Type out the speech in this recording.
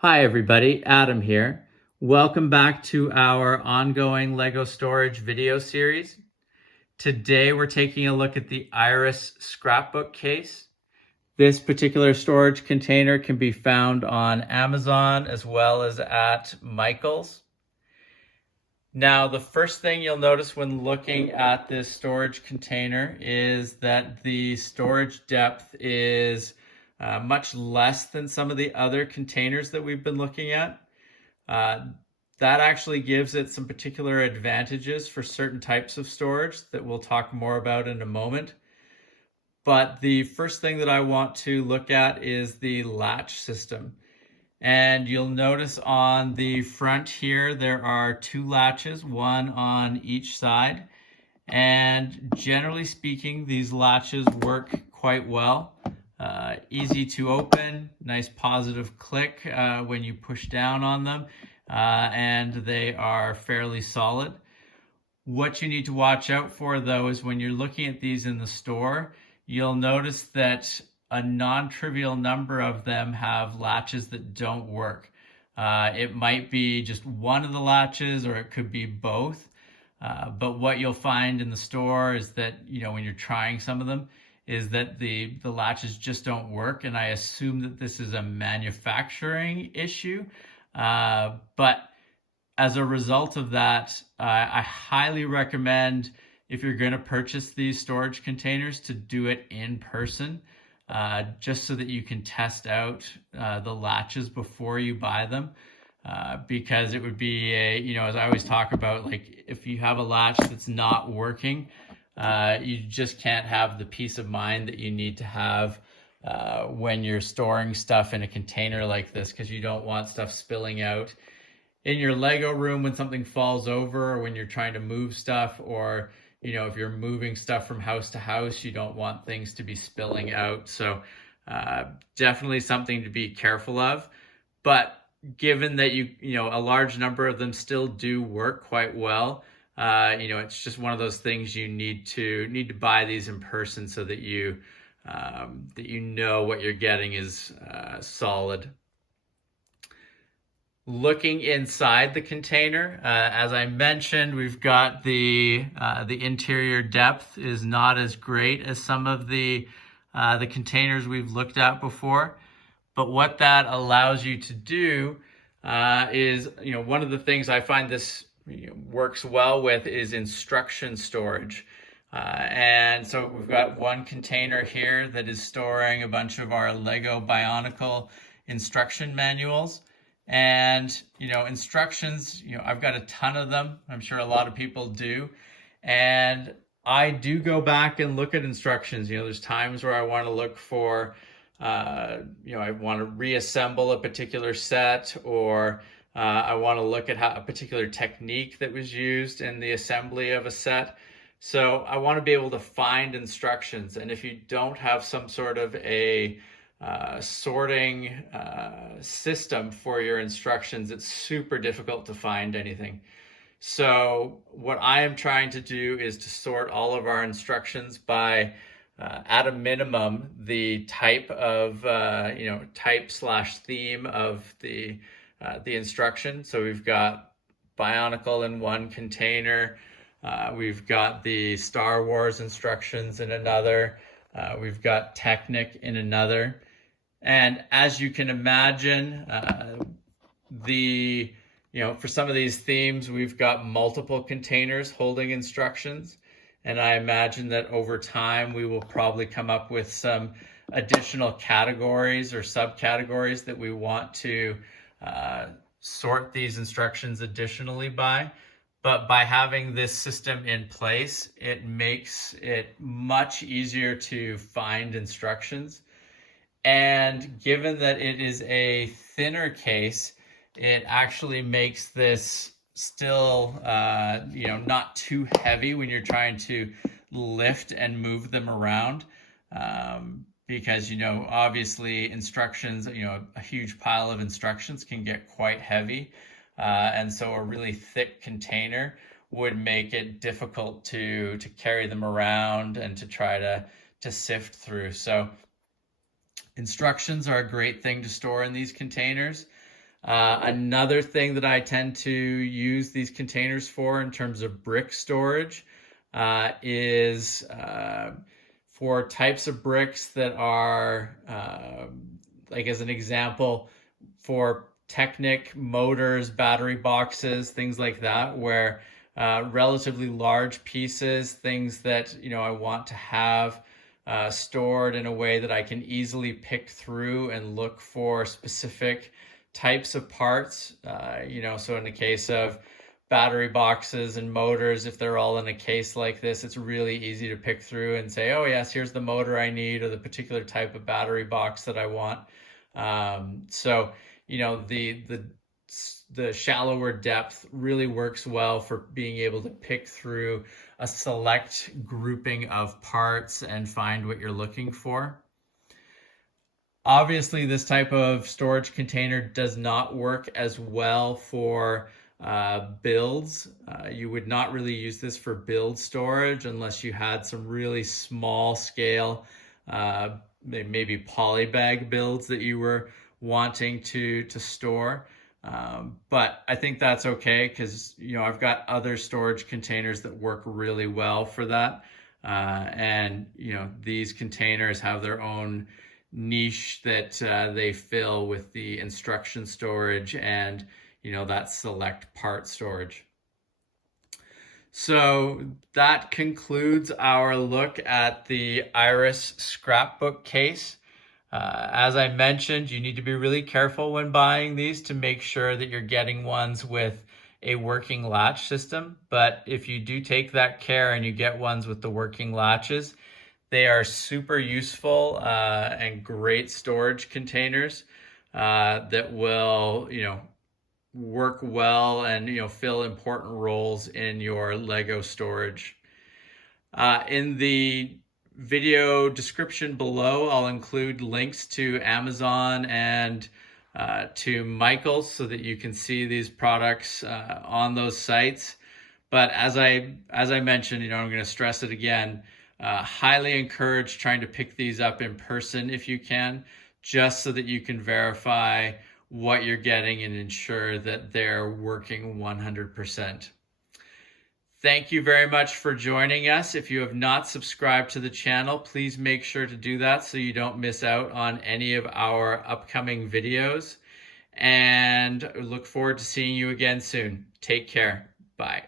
Hi everybody, Adam here. Welcome back to our ongoing Lego storage video series. Today we're taking a look at the IRIS Scrapbook Case. This particular storage container can be found on Amazon as well as at Michael's. Now, the first thing you'll notice when looking at this storage container is that the storage depth is much less than some of the other containers that we've been looking at. That actually gives it some particular advantages for certain types of storage that we'll talk more about in a moment. But the first thing that I want to look at is the latch system. And you'll notice on the front here, there are two latches, one on each side. And generally speaking, these latches work quite well. Easy to open, nice positive click when you push down on them, and they are fairly solid. What you need to watch out for though is when you're looking at these in the store, you'll notice that a non-trivial number of them have latches that don't work. It might be just one of the latches or it could be both. But what you'll find in the store is that, when you're trying some of them, is that the latches just don't work. And I assume that this is a manufacturing issue. But as a result of that, I highly recommend, if you're going to purchase these storage containers, to do it in person. Just so that you can test out the latches before you buy them. Because it would be as I always talk about, like if you have a latch that's not working, you just can't have the peace of mind that you need to have when you're storing stuff in a container like this, because you don't want stuff spilling out in your Lego room when something falls over, or when you're trying to move stuff, or if you're moving stuff from house to house, you don't want things to be spilling out. So definitely something to be careful of. But given that a large number of them still do work quite well, it's just one of those things you need to buy these in person so that what you're getting is solid. Looking inside the container, as I mentioned, we've got the interior depth is not as great as some of the containers we've looked at before. But what that allows you to do is, one of the things I find this works well with is instruction storage. And so we've got one container here that is storing a bunch of our Lego Bionicle instruction manuals. And, instructions, I've got a ton of them. I'm sure a lot of people do. And I do go back and look at instructions. There's times where I want to look for, I want to reassemble a particular set, or I want to look at a particular technique that was used in the assembly of a set. So I want to be able to find instructions. And if you don't have some sort of a sorting system for your instructions, it's super difficult to find anything. So what I am trying to do is to sort all of our instructions by at a minimum the type of type/theme of the instruction. So we've got Bionicle in one container, we've got the Star Wars instructions in another, we've got Technic in another. And as you can imagine, for some of these themes, we've got multiple containers holding instructions. And I imagine that over time, we will probably come up with some additional categories or subcategories that we want to sort these instructions additionally by. But by having this system in place, it makes it much easier to find instructions. And given that it is a thinner case, it actually makes this still, not too heavy when you're trying to lift and move them around. Because, obviously instructions, a huge pile of instructions can get quite heavy. And so a really thick container would make it difficult to carry them around and to try to sift through. So instructions are a great thing to store in these containers. Another thing that I tend to use these containers for in terms of brick storage is for types of bricks that are, like as an example, for Technic motors, battery boxes, things like that, where relatively large pieces, things that I want to have stored in a way that I can easily pick through and look for specific types of parts. So in the case of battery boxes and motors, if they're all in a case like this, it's really easy to pick through and say, oh yes, here's the motor I need, or the particular type of battery box that I want. The shallower depth really works well for being able to pick through a select grouping of parts and find what you're looking for. Obviously, this type of storage container does not work as well for builds. You would not really use this for build storage unless you had some really small scale, maybe polybag builds that you were wanting to store. But I think that's okay because I've got other storage containers that work really well for that. And these containers have their own niche that they fill with the instruction storage and that select part storage. So that concludes our look at the IRIS Scrapbook Case. As I mentioned, you need to be really careful when buying these to make sure that you're getting ones with a working latch system. But if you do take that care and you get ones with the working latches, they are super useful and great storage containers that will, work well and, fill important roles in your Lego storage. In the video description below, I'll include links to Amazon and to Michael's so that you can see these products on those sites. But as I mentioned, I'm going to stress it again, highly encourage trying to pick these up in person if you can, just so that you can verify what you're getting and ensure that they're working 100%. Thank you very much for joining us. If you have not subscribed to the channel, please make sure to do that so you don't miss out on any of our upcoming videos. And look forward to seeing you again soon. Take care. Bye.